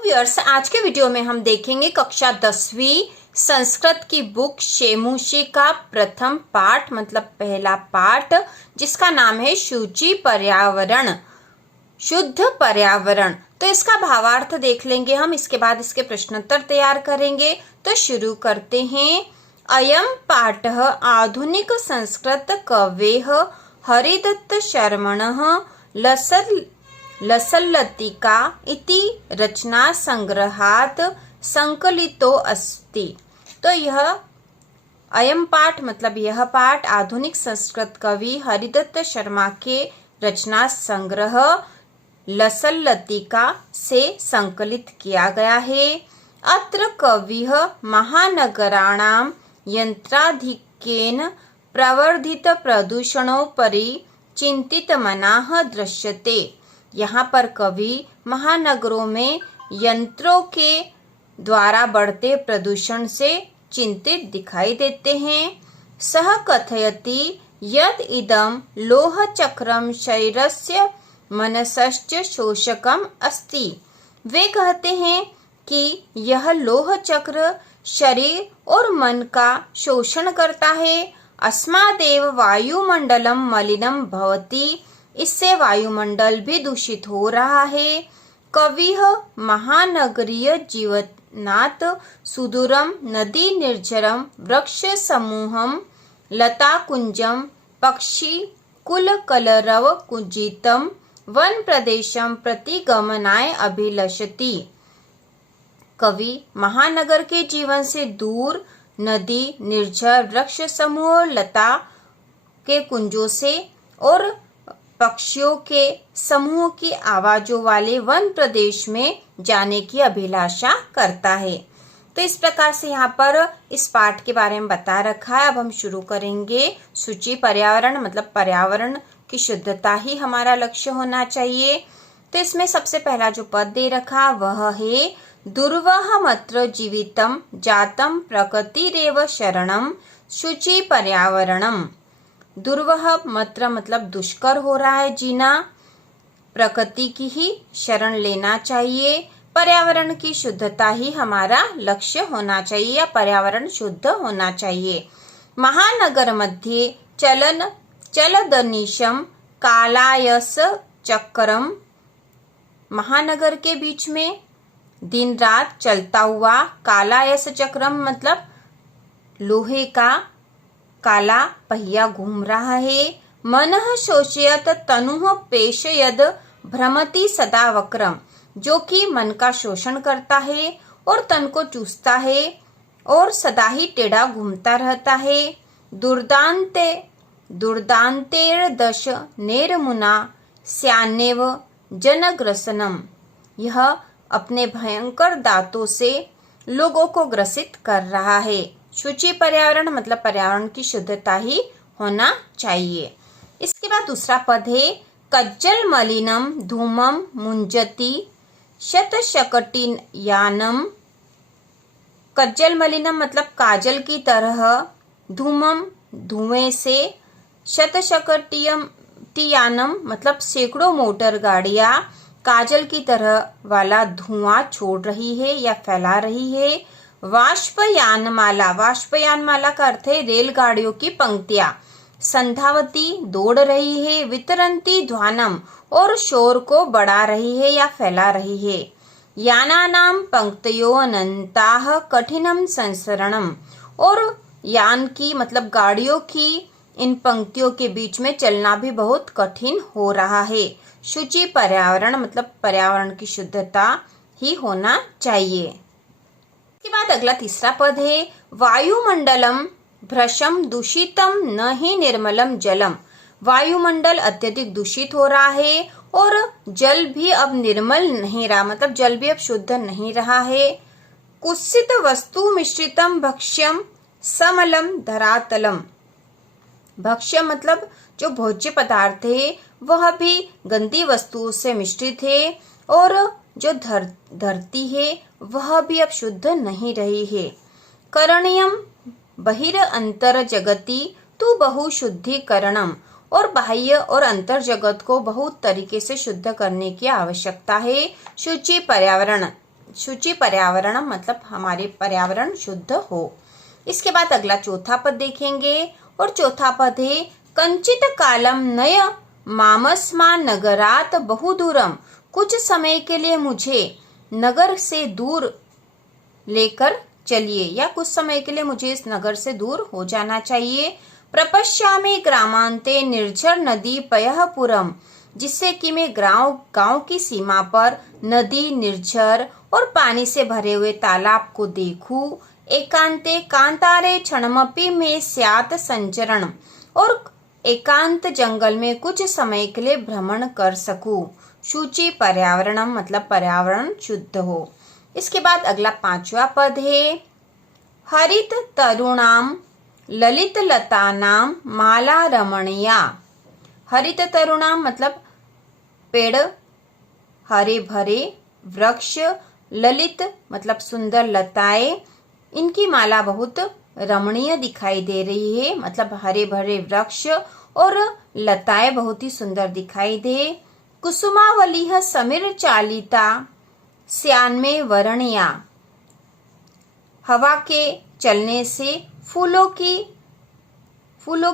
Viewers, आज के video में हम देखेंगे कक्षा 10वीं संस्कृत की बुक शेमुषी का प्रथम पाठ मतलब पहला पाठ, जिसका नाम है शुचि पर्यावरण, शुद्ध पर्यावरण। तो इसका भावार्थ देख लेंगे हम, इसके बाद इसके प्रश्नोत्तर तैयार करेंगे। तो शुरू करते हैं। अयम पाठः आधुनिक संस्कृत कवेः हरिदत्त शर्मणः लसल्लतिका इति रचना संग्रहात संकलितो अस्ति। तो यह अयम पाठ मतलब यह पाठ आधुनिक संस्कृत कवि हरिदत्त शर्मा के रचना संग्रह लसल्लतिका से संकलित किया गया है। अत्र कविः महानगराणां यंत्राधिक्येन प्रवर्धित प्रदूषणोपरि चिंतितमनः दृश्यते। यहाँ पर कवि महानगरों में यंत्रों के द्वारा बढ़ते प्रदूषण से चिंतित दिखाई देते हैं। सह कथयति यद इदं लोह चक्रम शरीरस्य मनसश्च शोषकम अस्ति। वे कहते हैं कि यह लोह चक्र शरीर और मन का शोषण करता है। अस्मादेव वायुमंडलम मलिनम भवति, इससे वायुमंडल भी दूषित हो रहा है। कविः महानगरीय जीवनात् सुदूरम नदी निर्झरम वृक्ष समूहम लता कुंजम पक्षी कुल कलरव कुंजितम वन प्रदेशम प्रति गमनाय अभिलषति। कवि महानगर के जीवन से दूर नदी निर्झर वृक्ष समूह लता के कुंजों से और पक्षियों के समूह की आवाजों वाले वन प्रदेश में जाने की अभिलाषा करता है। तो इस प्रकार से यहाँ पर इस पाठ के बारे में बता रखा है। अब हम शुरू करेंगे। शुचि पर्यावरण मतलब पर्यावरण की शुद्धता ही हमारा लक्ष्य होना चाहिए। तो इसमें सबसे पहला जो पद दे रखा वह है दुर्वहमत्र जीवितम जातम प्रकृतिरेव शरणम शुचि पर्यावरणम। दुर्वह मत्र मतलब दुष्कर हो रहा है जीना, प्रकृति की ही शरण लेना चाहिए। पर्यावरण की शुद्धता ही हमारा लक्ष्य होना चाहिए या पर्यावरण शुद्ध होना चाहिए। महानगर मध्ये चलदनिशम कालायस चक्रम। महानगर के बीच में दिन रात चलता हुआ कालायस चक्रम मतलब लोहे का काला पहिया घूम रहा है। मनः शोषयत तनुः पेशयद भ्रमति सदा वक्रम, जो कि मन का शोषण करता है और तन को चूसता है और सदा ही टेढ़ा घूमता रहता है। दुर्दांतेर दश नेरमुना स्यान्नेव जनग्रसनम। यह अपने भयंकर दांतों से लोगों को ग्रसित कर रहा है। शुचि पर्यावरण मतलब पर्यावरण की शुद्धता ही होना चाहिए। इसके बाद दूसरा पद है कज्जल मलिनम धूमम मुंजति शतशकटियानम। कज्जल मलिनम मतलब काजल की तरह, धूमम धुएं से, शतशकटियानम मतलब सैकड़ों मोटर गाड़ियां काजल की तरह वाला धुआं छोड़ रही है या फैला रही है। वाष्पयानमाला, वाष्पयानमाला का अर्थ है रेलगाड़ियों की पंक्तियां संधावती दौड़ रही है। वितरंती ध्वानम और शोर को बढ़ा रही है या फैला रही है। यानानाम पंक्तयो अनंताः कठिनम संसरणम, और यान की मतलब गाड़ियों की इन पंक्तियों के बीच में चलना भी बहुत कठिन हो रहा है। शुचि पर्यावरण मतलब पर्यावरण की शुद्धता ही होना चाहिए। इसके बाद अगला तीसरा पद है वायुमंडलम भ्रशम दूषितम न ही निर्मलम जलम। वायुमंडल अत्यधिक दूषित हो रहा है और जल भी अब निर्मल नहीं रहा, मतलब जल भी अब शुद्ध नहीं रहा है। कुत्सित वस्तु मिश्रितम भक्ष्यम समलम धरातलम। भक्ष्य मतलब जो भोज्य पदार्थ है वह भी गंदी वस्तुओं से मिश्रित है और जो धरती है वह भी अब शुद्ध नहीं रही है। करणीयम बहिर अंतर जगति तु बहुशुद्धिकरणम, और बाह्य और अंतर जगत को बहुत तरीके से शुद्ध करने की आवश्यकता है। शुचि पर्यावरण शुचि पर्यावरण मतलब हमारे पर्यावरण शुद्ध हो। इसके बाद अगला चौथा पद देखेंगे और चौथा पद है कंचित कालम नय मामस्मा नगरात बहुदूरम। कुछ समय के लिए मुझे नगर से दूर लेकर चलिए या कुछ समय के लिए मुझे इस नगर से दूर हो जाना चाहिए। प्रपश्यामि ग्रामांते निर्झर नदी पयःपुरम, जिससे कि मैं गांव की सीमा पर नदी, निर्झर और पानी से भरे हुए तालाब को देखूं। एकांते कांतारे क्षणमपि में स्यात् संचरण, और एकांत जंगल में कुछ समय के लिए भ्रमण कर सकूं। शुचि पर्यावरणम मतलब पर्यावरण शुद्ध हो। इसके बाद अगला पांचवा पद है हरित तरुणाम ललित लतानाम माला रमणीया। हरित तरुणाम मतलब पेड़, हरे भरे वृक्ष, ललित मतलब सुंदर लताएं, इनकी माला बहुत रमणीय दिखाई दे रही है, मतलब हरे भरे वृक्ष और लताएं बहुत ही सुंदर दिखाई दे। कुसुमावलीह समीर चालिता श्यान्मे वर्णिया, हवा के चलने से फूलों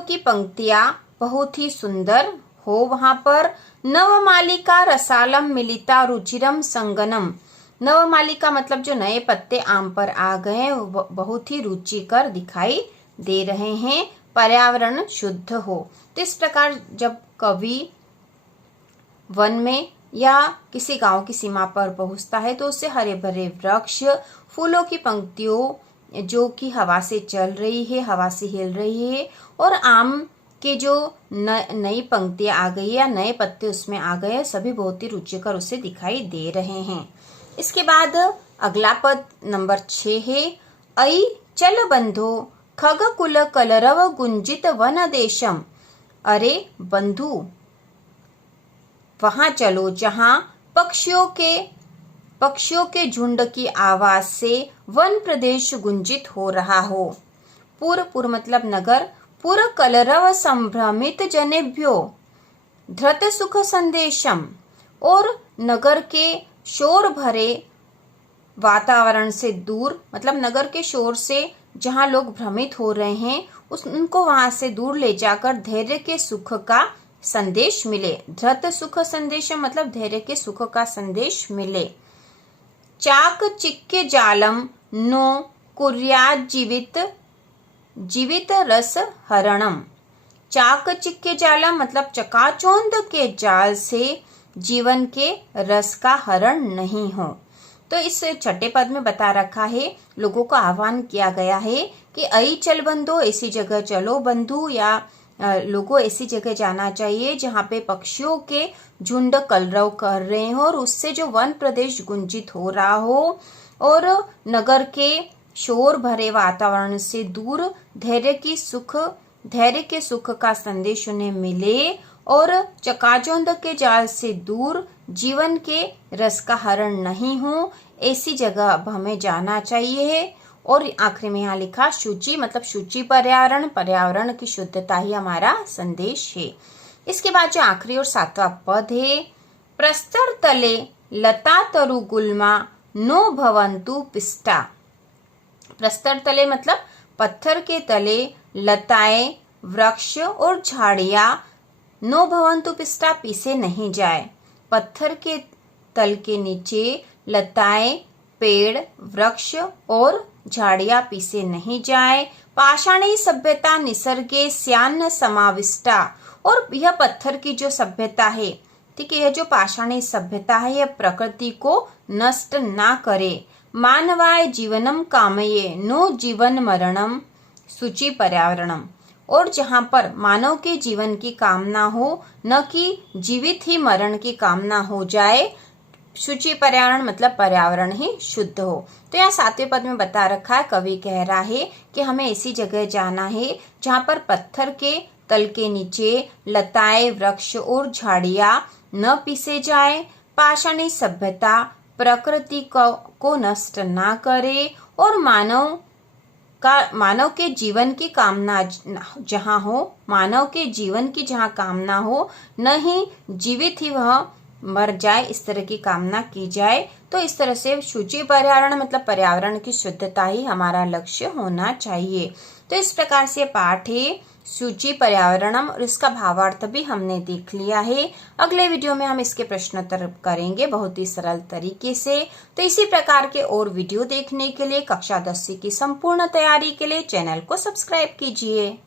की पंक्तियां बहुत ही सुंदर हो वहां पर। नवमालिका रसालम मिलिता रुचिरम संगनम, नवमालिका मतलब जो नए पत्ते आम पर आ गए बहुत ही रुचिकर दिखाई दे रहे हैं। पर्यावरण शुद्ध हो। तो इस प्रकार जब कवि वन में या किसी गांव की सीमा पर पहुंचता है तो उससे हरे भरे वृक्ष, फूलों की पंक्तियों जो कि हवा से चल रही है, हवा से हिल रही है, और आम के जो नई पंक्तियां आ गई या नए पत्ते उसमें आ गए, सभी बहुत ही रुचिकर उसे दिखाई दे रहे हैं। इसके बाद अगला पद नंबर 6 है ऐ चल बंधो खग कुल कलरव गुंजित वन देशम। अरे बंधु वहां चलो जहां पक्षियों के झुंड की आवाज से वन प्रदेश गुंजित हो रहा हो। पुर मतलब नगर, पुर कलरव संभ्रमित जनेभ्यो धृत सुख संदेशम, और नगर के शोर भरे वातावरण से दूर मतलब नगर के शोर से जहां लोग भ्रमित हो रहे हैं उनको वहां से दूर ले जाकर धैर्य के सुख का संदेश मिले। धृत सुख संदेश मतलब धैर्य के सुख का संदेश मिले। चाक चिक्के जालम नो कुर्यात जीवित रस हरणम। चाक चिक्के जालम मतलब चकाचौंध के जाल से जीवन के रस का हरण नहीं हो। तो इस छठे पद में बता रखा है, लोगों को आह्वान किया गया है कि ऐ चल बंधो, ऐसी जगह चलो बंधु, या लोगों ऐसी जगह जाना चाहिए जहाँ पे पक्षियों के झुंड कलरव कर रहे हो और उससे जो वन प्रदेश गुंजित हो रहा हो, और नगर के शोर भरे वातावरण से दूर धैर्य के सुख का संदेश उन्हें मिले, और चकाचौंध के जाल से दूर जीवन के रस का हरण नहीं हो, ऐसी जगह अब हमें जाना चाहिए। और आखिरी में यहाँ लिखा शुचि मतलब शुचि पर्यावरण की शुद्धता ही हमारा संदेश है। इसके बाद जो आखिरी और सातवां पद है प्रस्तर तले लता तरु गुल्मा नो भवंतु पिष्टा। प्रस्तर तले मतलब पत्थर के तले लताएं, वृक्ष और झाड़ियां नो भवंतु पिष्टा पीसे नहीं जाए। पत्थर के तल के नीचे लताएं, पेड़, वृक्ष और झाड़ियां पीसे नहीं जाए। पाषाणी सभ्यता निसर्गे स्यान्न समाविष्टा, और यह पत्थर की जो सभ्यता है, ठीक है, यह जो पाषाणी सभ्यता है यह प्रकृति को नष्ट ना करे। मानवाय जीवनम कामये नो जीवन मरणम शुचि पर्यावरणम, और जहाँ पर मानव के जीवन की कामना हो, न कि जीवित ही मरण की कामना हो जाए। शुचि पर्यावरण मतलब पर्यावरण ही शुद्ध हो। तो यहाँ सातवें पद में बता रखा है, कवि कह रहा है कि हमें ऐसी जगह जाना है जहाँ पर पत्थर के तल के नीचे लताएं, वृक्ष और झाड़ियां न पीसे जाए, पाषाणी सभ्यता प्रकृति को नष्ट ना करे, और मानव के जीवन की कामना जहाँ हो, मानव के जीवन की जहाँ कामना हो, न ही जीवित ही वह मर जाए, इस तरह की कामना की जाए। तो इस तरह से शुचि पर्यावरण मतलब पर्यावरण की शुद्धता ही हमारा लक्ष्य होना चाहिए। तो इस प्रकार से पाठ है शुचि पर्यावरणम और इसका भावार्थ भी हमने देख लिया है। अगले वीडियो में हम इसके प्रश्नोत्तर करेंगे बहुत ही सरल तरीके से। तो इसी प्रकार के और वीडियो देखने के लिए कक्षा 10 की संपूर्ण तैयारी के लिए चैनल को सब्सक्राइब कीजिए।